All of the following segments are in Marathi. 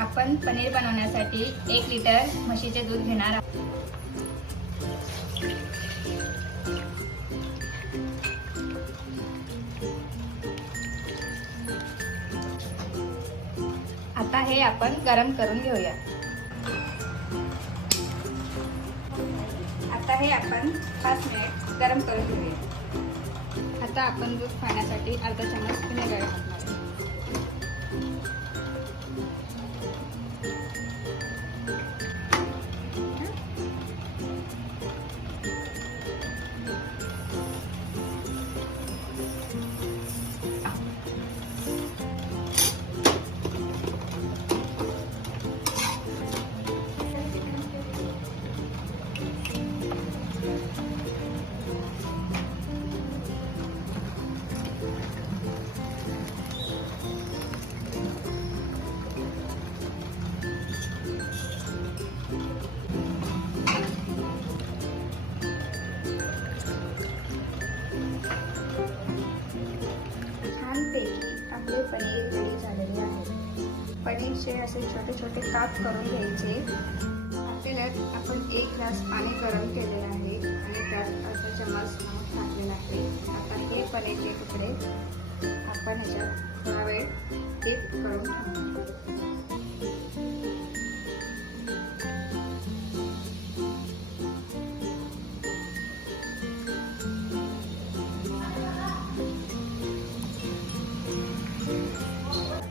आपण पनीर बनवण्यासाठी 1 लिटर म्हशीचे दूध घेणार आहोत. आता हे आपण गरम करून घेऊया. आता हे आपण 5 मिनिट गरम करून घेऊया. आता आपण दूध फाडण्यासाठी अर्धा चमच व्हिनेगर घालणार. आपले पनीर रेडी झालेले आहे. पनीरचे असे छोटे छोटे काप करून घ्यायचे. आपल्याला आपण 1 ग्लास पाणी गरम केलेले आहे आणि त्यात अर्धा चमच नमक टाकलेला आहे. आता हे पनीरचे तुकडे आपण ह्याच्यात थोडा वेळ डीप करून घेऊ.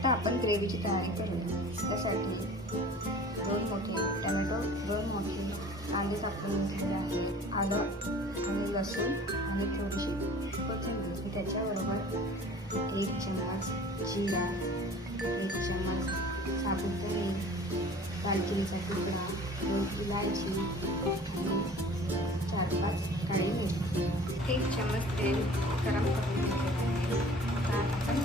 आपण ग्रेव्हीची तयारी करूया. त्यासाठी 2 मोठे टोमॅटो, 2 मोठे कांदे कापून घेतले आहे. आलं आणि लसूण आणि थोडीशी कोथिंबीर. त्याच्याबरोबर 1 चमच जिरा, 1 चमच साबुदाणे, दालचिनीचा तुकडा, 2 इलायची आणि 4-5 काळी मिरी. 1 चमच तेल गरम करून घेतलेलं आहे. त्यात आपण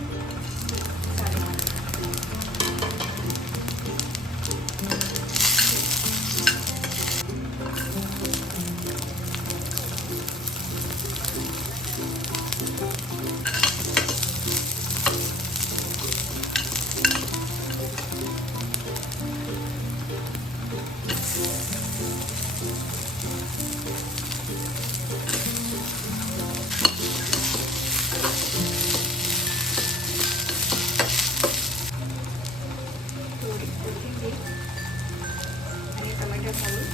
आणि टोमॅटो घालून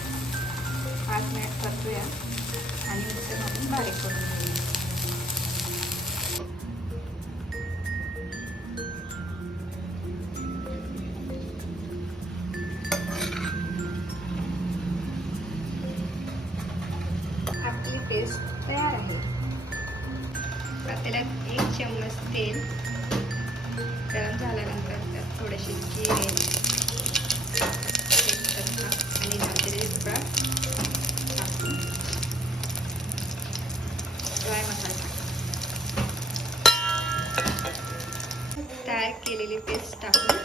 5 मिनिट परतूया आणि मिक्सर घालून बारीक करून घेऊया. आपली पेस्ट तयार आहे. त्याला 1 चमच तेल गरम झाल्यानंतर त्यात थोडेसे जिरे आणि दालचिनीचा तुकडा टाकून ड्राय मसाला तयार केलेली पेस्ट टाकून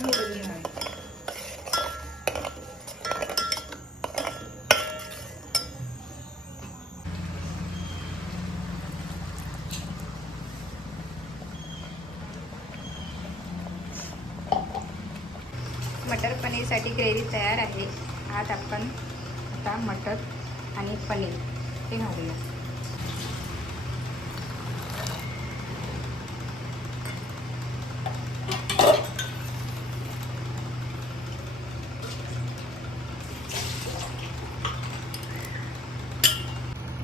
ढवळून घ्यावी. मटर पनीरसाठी ग्रेव्ही तयार आहे. आज आपण आता मटर आणि पनीर हे घालूया.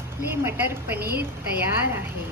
आपली मटर पनीर तयार आहे.